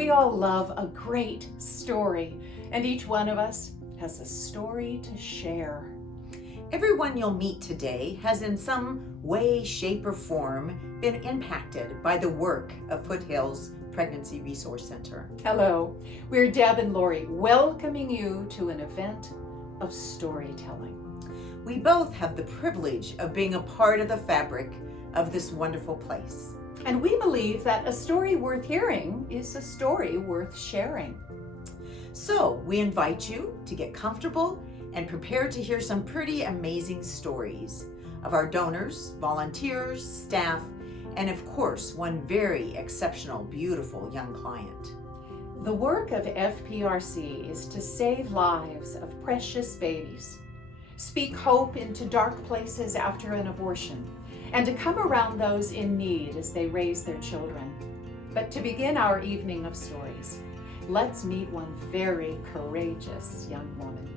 We all love a great story, and each one of us has a story to share. Everyone you'll meet today has in some way, shape, or form been impacted by the work of Foothills Pregnancy Resource Center. Hello, we're Deb and Lori, welcoming you to an event of storytelling. We both have the privilege of being a part of the fabric of this wonderful place. And we believe that a story worth hearing is a story worth sharing. So we invite you to get comfortable and prepare to hear some pretty amazing stories of our donors, volunteers, staff, and of course, one very exceptional, beautiful young client. The work of FPRC is to save lives of precious babies, speak hope into dark places after an abortion, and to come around those in need as they raise their children. But to begin our evening of stories, let's meet one very courageous young woman.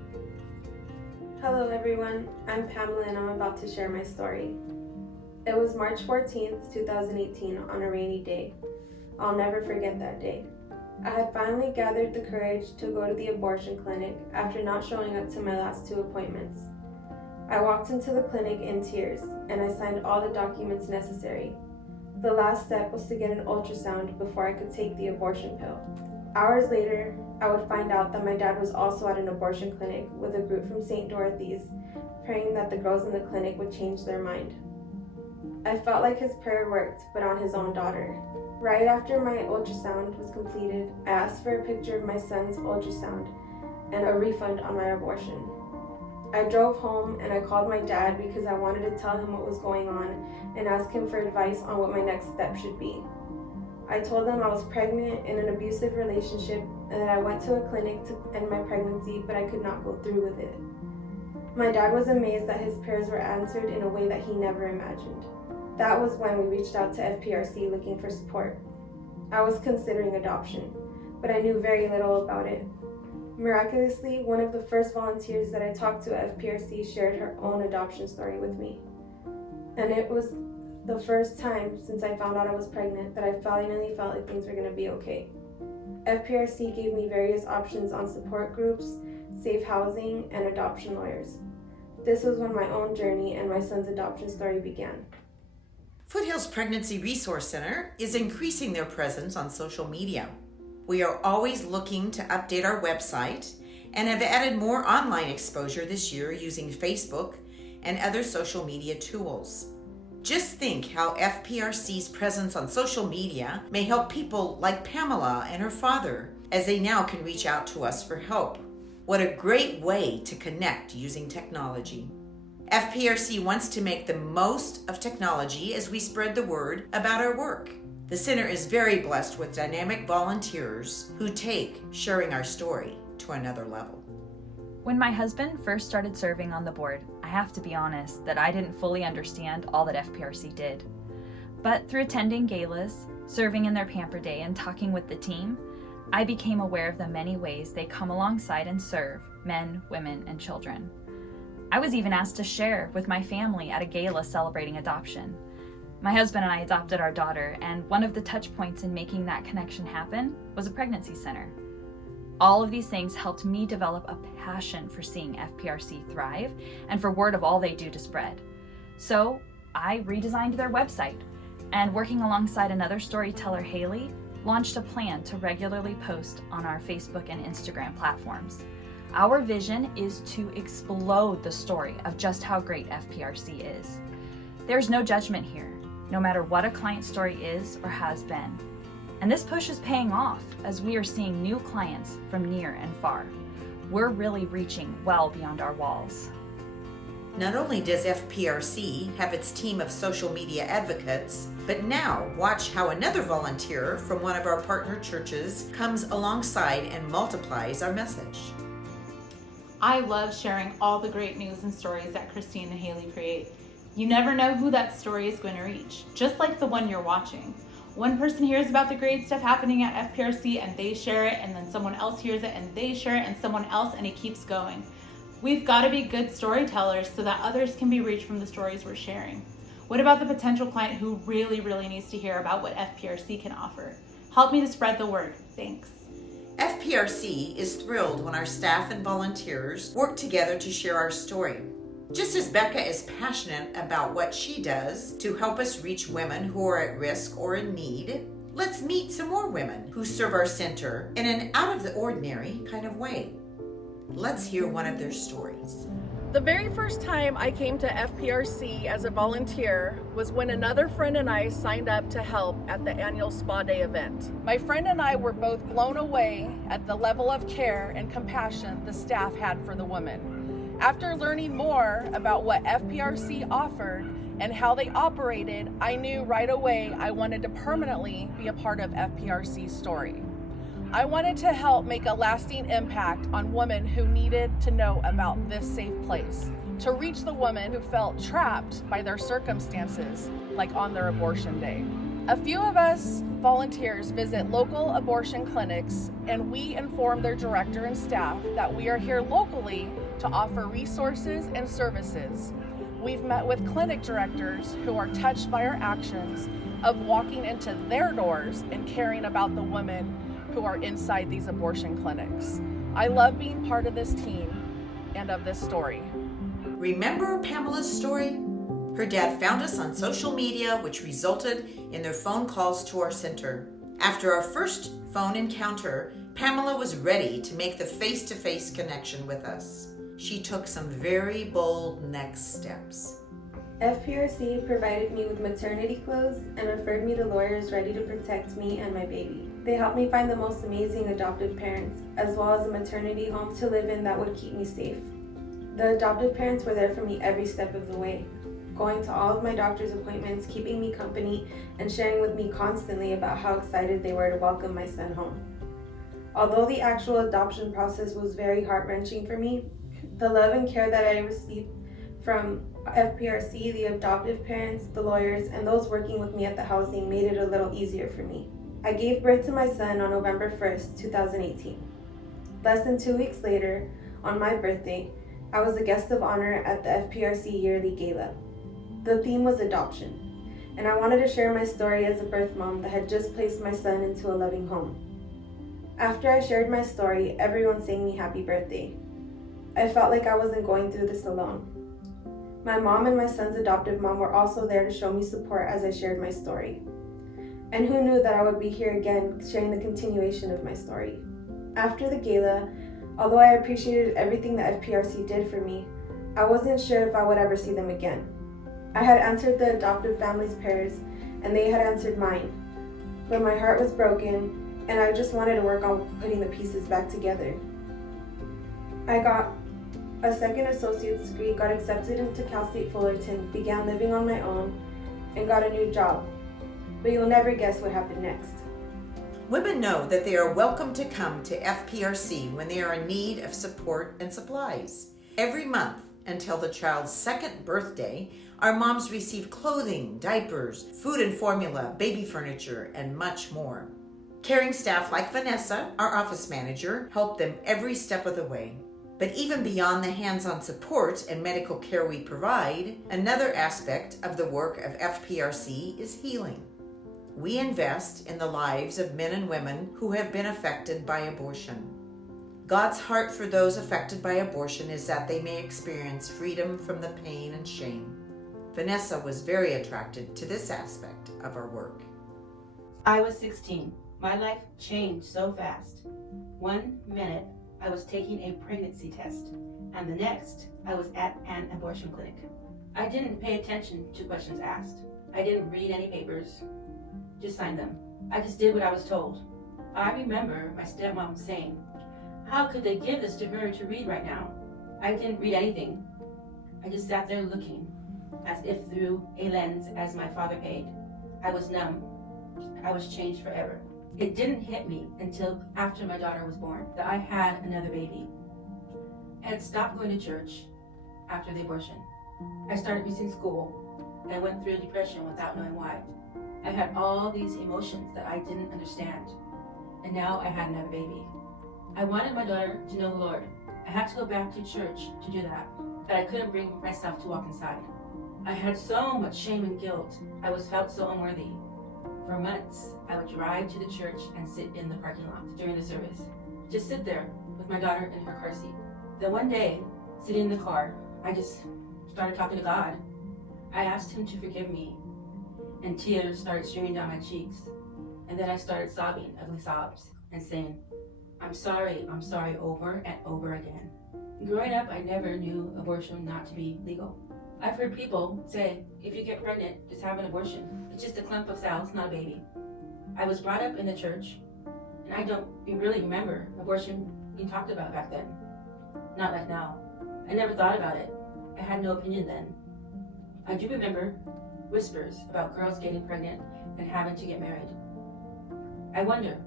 Hello everyone, I'm Pamela and I'm about to share my story. It was March 14th, 2018 on a rainy day. I'll never forget that day. I had finally gathered the courage to go to the abortion clinic after not showing up to my last 2 appointments. I walked into the clinic in tears and I signed all the documents necessary. The last step was to get an ultrasound before I could take the abortion pill. Hours later, I would find out that my dad was also at an abortion clinic with a group from St. Dorothy's, praying that the girls in the clinic would change their mind. I felt like his prayer worked, but on his own daughter. Right after my ultrasound was completed, I asked for a picture of my son's ultrasound and a refund on my abortion. I drove home and I called my dad because I wanted to tell him what was going on and ask him for advice on what my next step should be. I told him I was pregnant in an abusive relationship and that I went to a clinic to end my pregnancy, but I could not go through with it. My dad was amazed that his prayers were answered in a way that he never imagined. That was when we reached out to FPRC looking for support. I was considering adoption, but I knew very little about it. Miraculously, one of the first volunteers that I talked to at FPRC shared her own adoption story with me. And it was the first time since I found out I was pregnant that I finally felt like things were going to be okay. FPRC gave me various options on support groups, safe housing, and adoption lawyers. This was when my own journey and my son's adoption story began. Foothills Pregnancy Resource Center is increasing their presence on social media. We are always looking to update our website and have added more online exposure this year using Facebook and other social media tools. Just think how FPRC's presence on social media may help people like Pamela and her father as they now can reach out to us for help. What a great way to connect using technology. FPRC wants to make the most of technology as we spread the word about our work. The center is very blessed with dynamic volunteers who take sharing our story to another level. When my husband first started serving on the board, I have to be honest that I didn't fully understand all that FPRC did. But through attending galas, serving in their Pamper Day, and talking with the team, I became aware of the many ways they come alongside and serve men, women, and children. I was even asked to share with my family at a gala celebrating adoption. My husband and I adopted our daughter, and one of the touch points in making that connection happen was a pregnancy center. All of these things helped me develop a passion for seeing FPRC thrive and for word of all they do to spread. So I redesigned their website and, working alongside another storyteller, Haley, launched a plan to regularly post on our Facebook and Instagram platforms. Our vision is to explode the story of just how great FPRC is. There's no judgment here, no matter what a client's story is or has been. And this push is paying off as we are seeing new clients from near and far. We're really reaching well beyond our walls. Not only does FPRC have its team of social media advocates, but now watch how another volunteer from one of our partner churches comes alongside and multiplies our message. I love sharing all the great news and stories that Christine and Haley create. You never know who that story is going to reach, just like the one you're watching. One person hears about the great stuff happening at FPRC and they share it, and then someone else hears it and they share it, and someone else, and it keeps going. We've got to be good storytellers so that others can be reached from the stories we're sharing. What about the potential client who really needs to hear about what FPRC can offer? Help me to spread the word. Thanks. FPRC is thrilled when our staff and volunteers work together to share our story. Just as Becca is passionate about what she does to help us reach women who are at risk or in need, let's meet some more women who serve our center in an out-of-the-ordinary kind of way. Let's hear one of their stories. The very first time I came to FPRC as a volunteer was when another friend and I signed up to help at the annual Spa Day event. My friend and I were both blown away at the level of care and compassion the staff had for the women. After learning more about what FPRC offered and how they operated, I knew right away I wanted to permanently be a part of FPRC's story. I wanted to help make a lasting impact on women who needed to know about this safe place, to reach the women who felt trapped by their circumstances, like on their abortion day. A few of us volunteers visit local abortion clinics, and we inform their director and staff that we are here locally to offer resources and services. We've met with clinic directors who are touched by our actions of walking into their doors and caring about the women who are inside these abortion clinics. I love being part of this team and of this story. Remember Pamela's story? Her dad found us on social media, which resulted in their phone calls to our center. After our first phone encounter, Pamela was ready to make the face-to-face connection with us. She took some very bold next steps. FPRC provided me with maternity clothes and referred me to lawyers ready to protect me and my baby. They helped me find the most amazing adoptive parents, as well as a maternity home to live in that would keep me safe. The adoptive parents were there for me every step of the way, going to all of my doctor's appointments, keeping me company, and sharing with me constantly about how excited they were to welcome my son home. Although the actual adoption process was very heart-wrenching for me, the love and care that I received from FPRC, the adoptive parents, the lawyers, and those working with me at the housing made it a little easier for me. I gave birth to my son on November 1st, 2018. Less than 2 weeks later, on my birthday, I was a guest of honor at the FPRC yearly gala. The theme was adoption, and I wanted to share my story as a birth mom that had just placed my son into a loving home. After I shared my story, everyone sang me happy birthday. I felt like I wasn't going through this alone. My mom and my son's adoptive mom were also there to show me support as I shared my story. And who knew that I would be here again sharing the continuation of my story. After the gala, although I appreciated everything that FPRC did for me, I wasn't sure if I would ever see them again. I had answered the adoptive family's prayers, and they had answered mine. But my heart was broken, and I just wanted to work on putting the pieces back together. I got a second associate's degree, got accepted into Cal State Fullerton, began living on my own, and got a new job. But you'll never guess what happened next. Women know that they are welcome to come to FPRC when they are in need of support and supplies. Every month until the child's second birthday, our moms receive clothing, diapers, food and formula, baby furniture, and much more. Caring staff like Vanessa, our office manager, help them every step of the way. But even beyond the hands-on support and medical care we provide, another aspect of the work of FPRC is healing. We invest in the lives of men and women who have been affected by abortion. God's heart for those affected by abortion is that they may experience freedom from the pain and shame. Vanessa was very attracted to this aspect of our work. I was 16. My life changed so fast. 1 minute, I was taking a pregnancy test, and the next, I was at an abortion clinic. I didn't pay attention to questions asked. I didn't read any papers, just signed them. I just did what I was told. I remember my stepmom saying, "How could they give this to her to read right now?" I didn't read anything. I just sat there looking, as if through a lens as my father paid. I was numb. I was changed forever. It didn't hit me until after my daughter was born that I had another baby. I had stopped going to church after the abortion. I started missing school and went through depression without knowing why. I had all these emotions that I didn't understand, and now I had another baby. I wanted my daughter to know the Lord. I had to go back to church to do that, but I couldn't bring myself to walk inside. I had so much shame and guilt. I felt so unworthy. For months, I would drive to the church and sit in the parking lot during the service. Just sit there with my daughter in her car seat. Then one day, sitting in the car, I just started talking to God. I asked him to forgive me, and tears started streaming down my cheeks. And then I started sobbing ugly sobs and saying, I'm sorry, over and over again. Growing up, I never knew abortion not to be legal. I've heard people say, if you get pregnant, just have an abortion. It's just a clump of cells, not a baby. I was brought up in the church, and I don't really remember abortion being talked about back then. Not like now. I never thought about it. I had no opinion then. I do remember whispers about girls getting pregnant and having to get married. I wonder,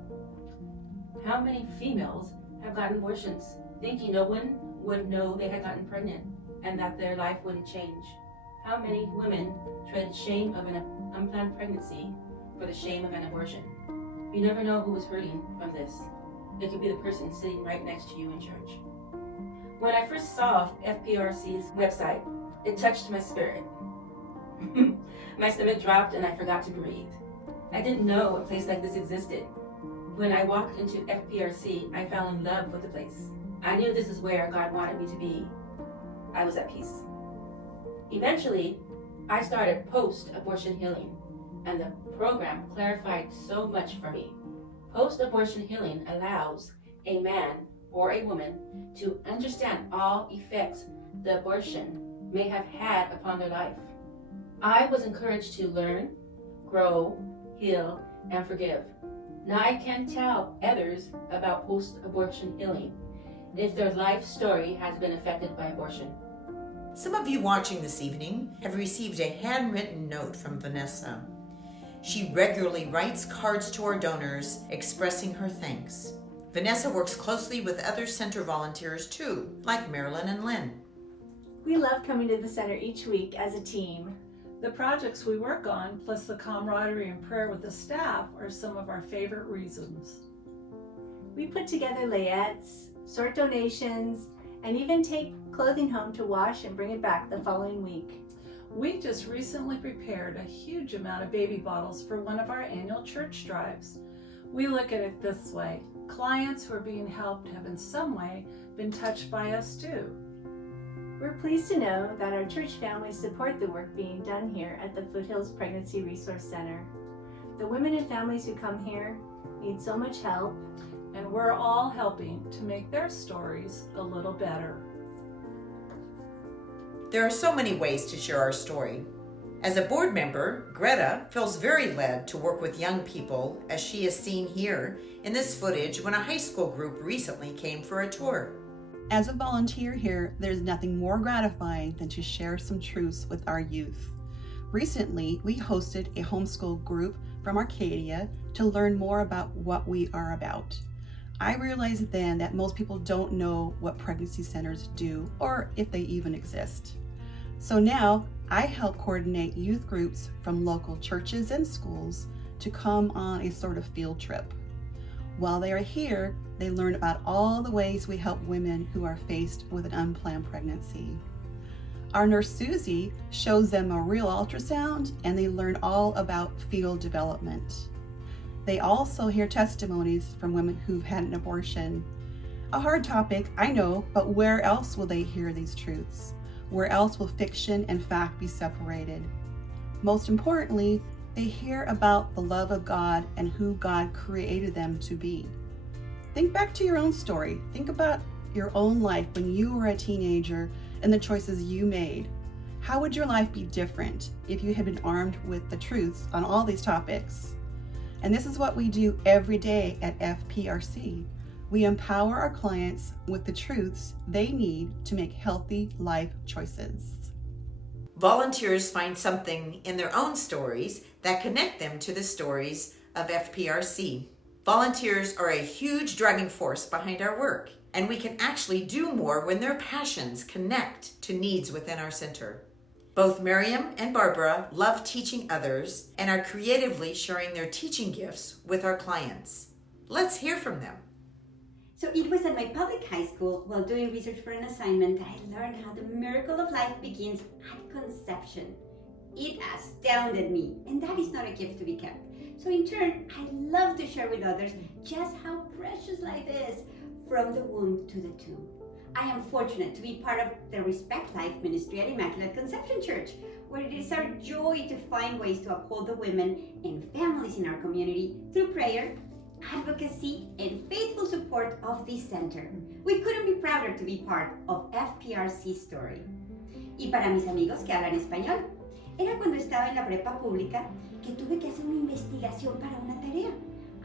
how many females have gotten abortions, thinking no one would know they had gotten pregnant and that their life wouldn't change? How many women traded shame of an unplanned pregnancy for the shame of an abortion? You never know who is hurting from this. It could be the person sitting right next to you in church. When I first saw FPRC's website, it touched my spirit. My stomach dropped and I forgot to breathe. I didn't know a place like this existed. When I walked into FPRC, I fell in love with the place. I knew this is where God wanted me to be. I was at peace. Eventually, I started post-abortion healing, and the program clarified so much for me. Post-abortion healing allows a man or a woman to understand all effects the abortion may have had upon their life. I was encouraged to learn, grow, heal, and forgive. Now I can tell others about post-abortion healing if their life story has been affected by abortion. Some of you watching this evening have received a handwritten note from Vanessa. She regularly writes cards to our donors expressing her thanks. Vanessa works closely with other center volunteers too, like Marilyn and Lynn. We love coming to the center each week as a team. The projects we work on, plus the camaraderie and prayer with the staff, are some of our favorite reasons. We put together layettes, sort donations, and even take clothing home to wash and bring it back the following week. We just recently prepared a huge amount of baby bottles for one of our annual church drives. We look at it this way: clients who are being helped have in some way been touched by us too. We're pleased to know that our church families support the work being done here at the Foothills Pregnancy Resource Center. The women and families who come here need so much help, and we're all helping to make their stories a little better. There are so many ways to share our story. As a board member, Greta feels very led to work with young people, as she is seen here in this footage when a high school group recently came for a tour. As a volunteer here, there's nothing more gratifying than to share some truths with our youth. Recently, we hosted a homeschool group from Arcadia to learn more about what we are about. I realized then that most people don't know what pregnancy centers do or if they even exist. So now I help coordinate youth groups from local churches and schools to come on a sort of field trip. While they are here, they learn about all the ways we help women who are faced with an unplanned pregnancy. Our nurse Susie shows them a real ultrasound, and they learn all about fetal development. They also hear testimonies from women who've had an abortion. A hard topic, I know, but where else will they hear these truths? Where else will fiction and fact be separated? Most importantly, they hear about the love of God and who God created them to be. Think back to your own story. Think about your own life when you were a teenager and the choices you made. How would your life be different if you had been armed with the truths on all these topics? And this is what we do every day at FPRC. We empower our clients with the truths they need to make healthy life choices. Volunteers find something in their own stories that connect them to the stories of FPRC. Volunteers are a huge driving force behind our work, and we can actually do more when their passions connect to needs within our center. Both Miriam and Barbara love teaching others and are creatively sharing their teaching gifts with our clients. Let's hear from them. So it was at my public high school, while doing research for an assignment, that I learned how the miracle of life begins at conception. It astounded me, and that is not a gift to be kept. So in turn, I love to share with others just how precious life is from the womb to the tomb. I am fortunate to be part of the Respect Life ministry at Immaculate Conception Church, where it is our joy to find ways to uphold the women and families in our community through prayer, advocacy, and faithful support of this center. We couldn't be prouder to be part of FPRC's story. Y para mis amigos que hablan español, era cuando estaba en la prepa pública que tuve que hacer una investigación para una tarea.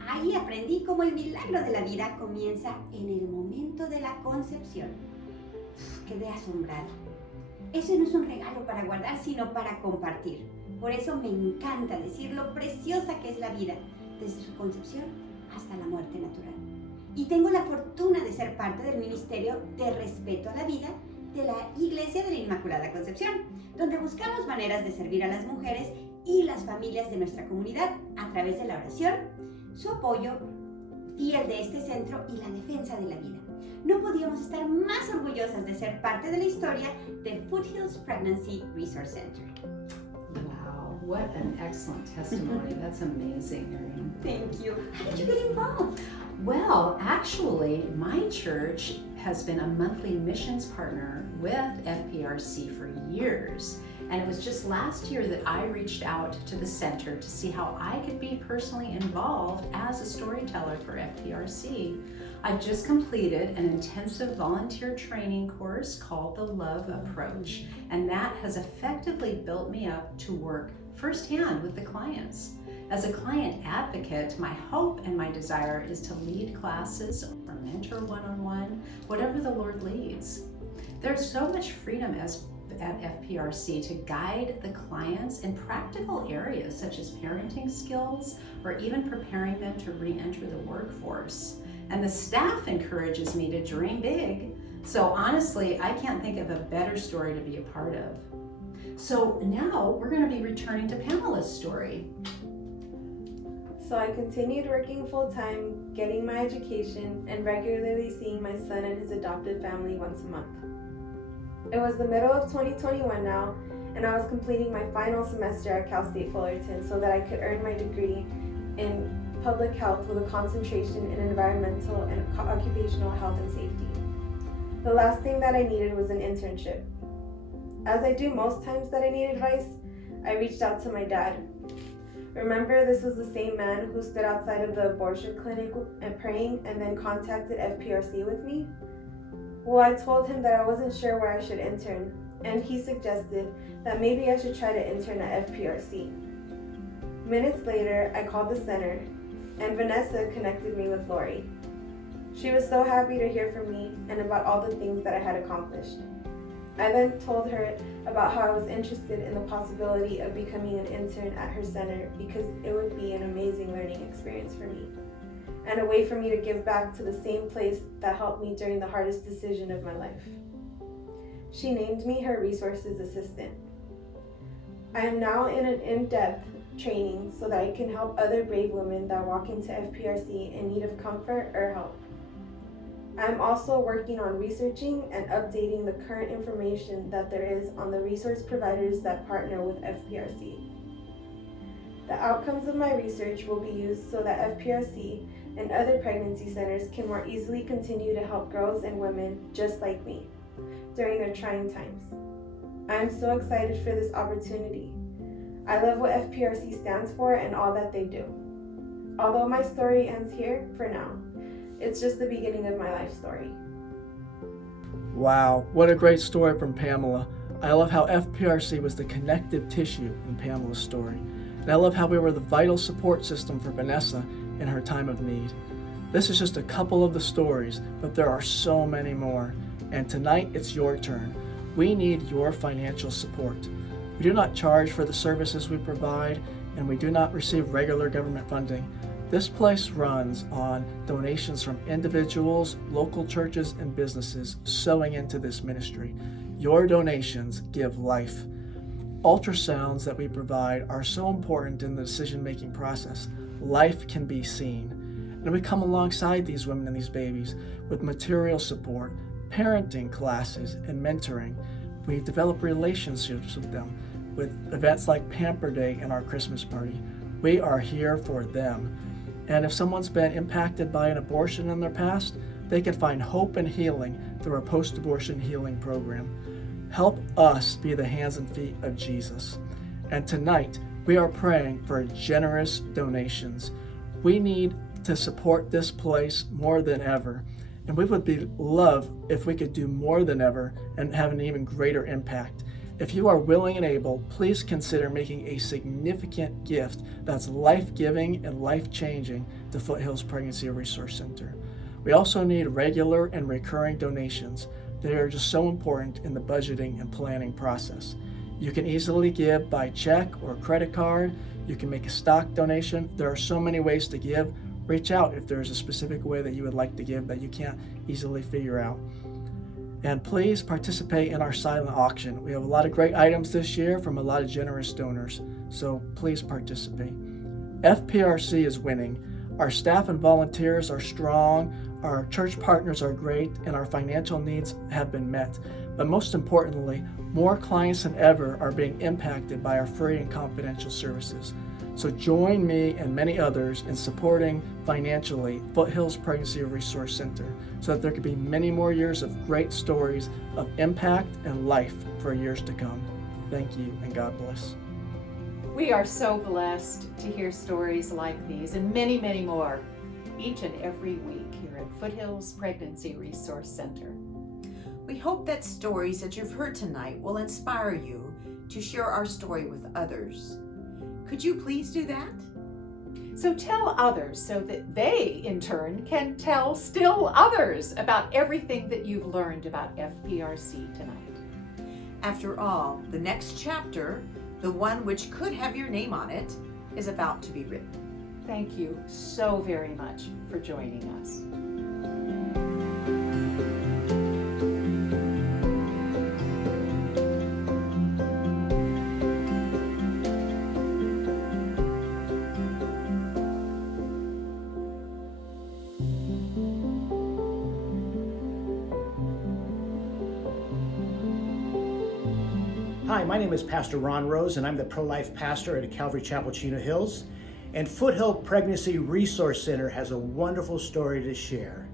Ahí aprendí cómo el milagro de la vida comienza en el momento de la concepción. Quedé asombrada. Eso no es un regalo para guardar, sino para compartir. Por eso me encanta decir lo preciosa que es la vida, desde su concepción hasta la muerte natural. Y tengo la fortuna de ser parte del Ministerio de Respeto a la Vida de la Iglesia de la Inmaculada Concepción, donde buscamos maneras de servir a las mujeres y las familias de nuestra comunidad a través de la oración, su apoyo fiel de este centro y la defensa de la vida. No podíamos estar más orgullosas de ser parte de la historia de Foothills Pregnancy Resource Center. Wow, what an excellent testimony. That's amazing, Miriam. Thank you. How did you get involved? Well, actually, my church has been a monthly missions partner with FPRC for years. And it was just last year that I reached out to the center to see how I could be personally involved as a storyteller for FPRC. I've just completed an intensive volunteer training course called the Love Approach, and that has effectively built me up to work firsthand with the clients. As a client advocate, my hope and my desire is to lead classes or mentor one-on-one, whatever the Lord leads. There's so much freedom at FPRC to guide the clients in practical areas such as parenting skills or even preparing them to re-enter the workforce. And the staff encourages me to dream big. So honestly, I can't think of a better story to be a part of. So now we're going to be returning to Pamela's story. So I continued working full-time, getting my education, and regularly seeing my son and his adopted family once a month. It was the middle of 2021 now, and I was completing my final semester at Cal State Fullerton so that I could earn my degree in public health with a concentration in environmental and occupational health and safety. The last thing that I needed was an internship. As I do most times that I need advice, I reached out to my dad. Remember, this was the same man who stood outside of the abortion clinic and praying and then contacted FPRC with me? Well, I told him that I wasn't sure where I should intern, and he suggested that maybe I should try to intern at FPRC. Minutes later, I called the center, and Vanessa connected me with Lori. She was so happy to hear from me and about all the things that I had accomplished. I then told her about how I was interested in the possibility of becoming an intern at her center because it would be an amazing learning experience for me and a way for me to give back to the same place that helped me during the hardest decision of my life. She named me her resources assistant. I am now in an in-depth training so that I can help other brave women that walk into FPRC in need of comfort or help. I'm also working on researching and updating the current information that there is on the resource providers that partner with FPRC. The outcomes of my research will be used so that FPRC and other pregnancy centers can more easily continue to help girls and women just like me during their trying times. I am so excited for this opportunity. I love what FPRC stands for and all that they do. Although my story ends here for now, it's just the beginning of my life story. Wow, what a great story from Pamela. I love how FPRC was the connective tissue in Pamela's story. And I love how we were the vital support system for Vanessa in her time of need. This is just a couple of the stories, but there are so many more. And tonight it's your turn. We need your financial support. We do not charge for the services we provide, and we do not receive regular government funding. This place runs on donations from individuals, local churches, and businesses sowing into this ministry. Your donations give life. Ultrasounds that we provide are so important in the decision-making process. Life can be seen. And we come alongside these women and these babies with material support, parenting classes, and mentoring. We develop relationships with them with events like Pamper Day and our Christmas party. We are here for them. And if someone's been impacted by an abortion in their past, they can find hope and healing through our post-abortion healing program. Help us be the hands and feet of Jesus. And tonight, we are praying for generous donations. We need to support this place more than ever. And we would love if we could do more than ever and have an even greater impact. If you are willing and able, please consider making a significant gift that's life-giving and life-changing to Foothills Pregnancy Resource Center. We also need regular and recurring donations. They are just so important in the budgeting and planning process. You can easily give by check or credit card. You can make a stock donation. There are so many ways to give. Reach out if there's a specific way that you would like to give that you can't easily figure out. And please participate in our silent auction. We have a lot of great items this year from a lot of generous donors, so please participate. FPRC is winning. Our staff and volunteers are strong, our church partners are great, and our financial needs have been met. But most importantly, more clients than ever are being impacted by our free and confidential services. So join me and many others in supporting financially Foothills Pregnancy Resource Center so that there could be many more years of great stories of impact and life for years to come. Thank you and God bless. We are so blessed to hear stories like these and many, many more each and every week here at Foothills Pregnancy Resource Center. We hope that stories that you've heard tonight will inspire you to share our story with others. Could you please do that? So tell others so that they, in turn, can tell still others about everything that you've learned about FPRC tonight. After all, the next chapter, the one which could have your name on it, is about to be written. Thank you so very much for joining us. Hi, my name is Pastor Ron Rose, and I'm the pro-life pastor at Calvary Chapel, Chino Hills. And Foothill Pregnancy Resource Center has a wonderful story to share.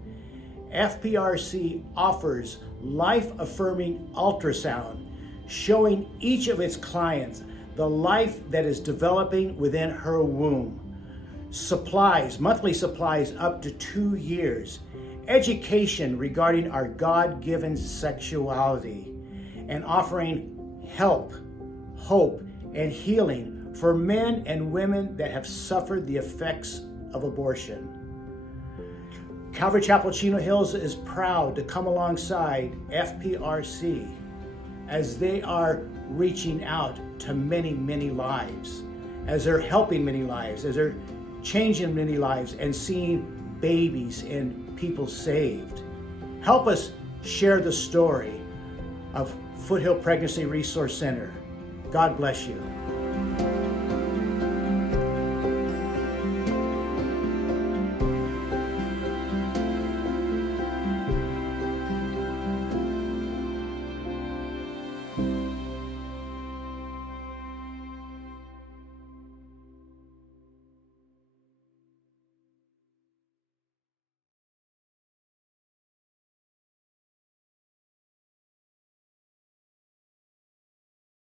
FPRC offers life-affirming ultrasound, showing each of its clients the life that is developing within her womb. Supplies, monthly supplies up to 2 years. Education regarding our God-given sexuality, and offering help, hope, and healing for men and women that have suffered the effects of abortion. Calvary Chapel Chino Hills is proud to come alongside FPRC as they are reaching out to many, many lives, as they're helping many lives, as they're changing many lives and seeing babies and people saved. Help us share the story of Foothill Pregnancy Resource Center. God bless you.